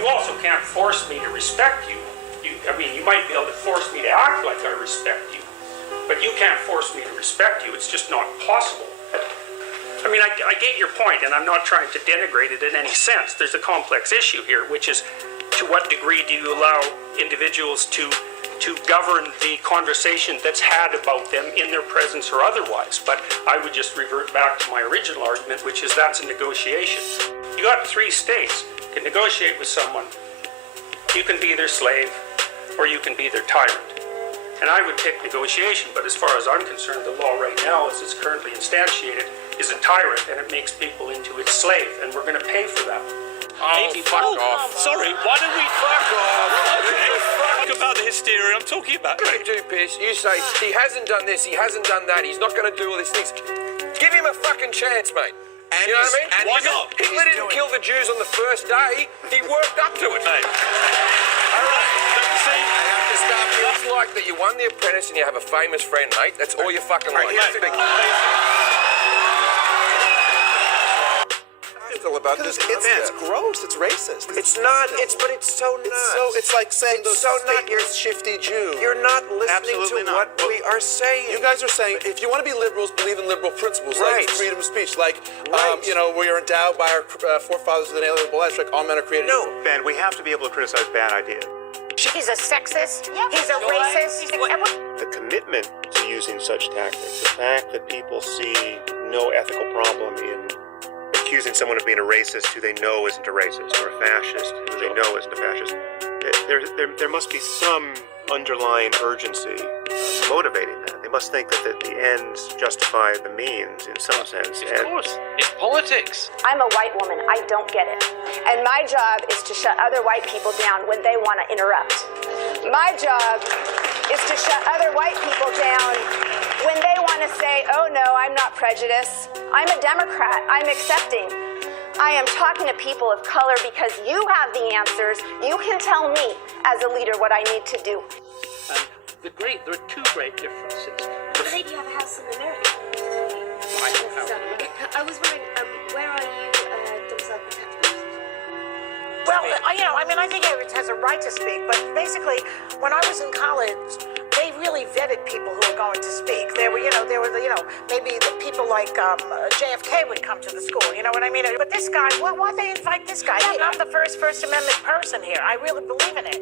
You also can't force me to respect you. I mean, you might be able to force me to act like I respect you, but you can't force me to respect you. It's just not possible. I mean, I get your point, and I'm not trying to denigrate it in any sense. There's a complex issue here, which is to what degree do you allow individuals to govern the conversation that's had about them in their presence or otherwise. But I would just revert back to my original argument, which is that's a negotiation. You got 3 states. You can negotiate with someone. You can be their slave, or you can be their tyrant. And I would pick negotiation, but as far as I'm concerned, the law right now, as it's currently instantiated, is a tyrant, and it makes people into its slave, and we're going to pay for that. Oh, fuck off. Sorry, why don't we fuck off? Okay, fuck about the hysteria I'm talking about. What you do, Piss, you say, he hasn't done this, he hasn't done that, he's not going to do all these things. Give him a fucking chance, mate. And you know what I mean? Why not? Hitler didn't kill the Jews on the first day. He worked up to it. Mate. All right, don't you see? I have to stop you. It's like that you won The Apprentice and you have a famous friend, mate. That's all you fucking like. It's all about this. It's gross. It's racist. It's not. But it's so nuts. It's like saying it's so not. You're a shifty Jew. You're not listening Absolutely to what we are saying. You guys are saying if you want to be liberals, believe in liberal principles, right. like freedom of speech, like right. We are endowed by our forefathers with an inalienable rights, like all men are created. No, Ben, we have to be able to criticize bad ideas. He's a sexist. He's a racist. The commitment to using such tactics, the fact that people see no ethical problem in accusing someone of being a racist who they know isn't a racist, or a fascist who they know isn't a fascist, there must be some underlying urgency motivating that. They must think that the ends justify the means in some sense. Of course, it's politics. I'm a white woman. I don't get it. And my job is to shut other white people down when they want to interrupt. My job is to shut other white people down when they want to say, oh no, I'm not prejudiced. I'm a Democrat. I'm accepting. I am talking to people of color because you have the answers. You can tell me as a leader what I need to do. There are 2 great differences. I think you have a house in America. I was wondering, where are you domiciled protected? Well, I think everyone has a right to speak, but basically, when I was in college, they really vetted people who were going to speak. There were maybe the people like JFK would come to the school, you know what I mean? But this guy, why'd they invite this guy? I'm the First Amendment person here. I really believe in it.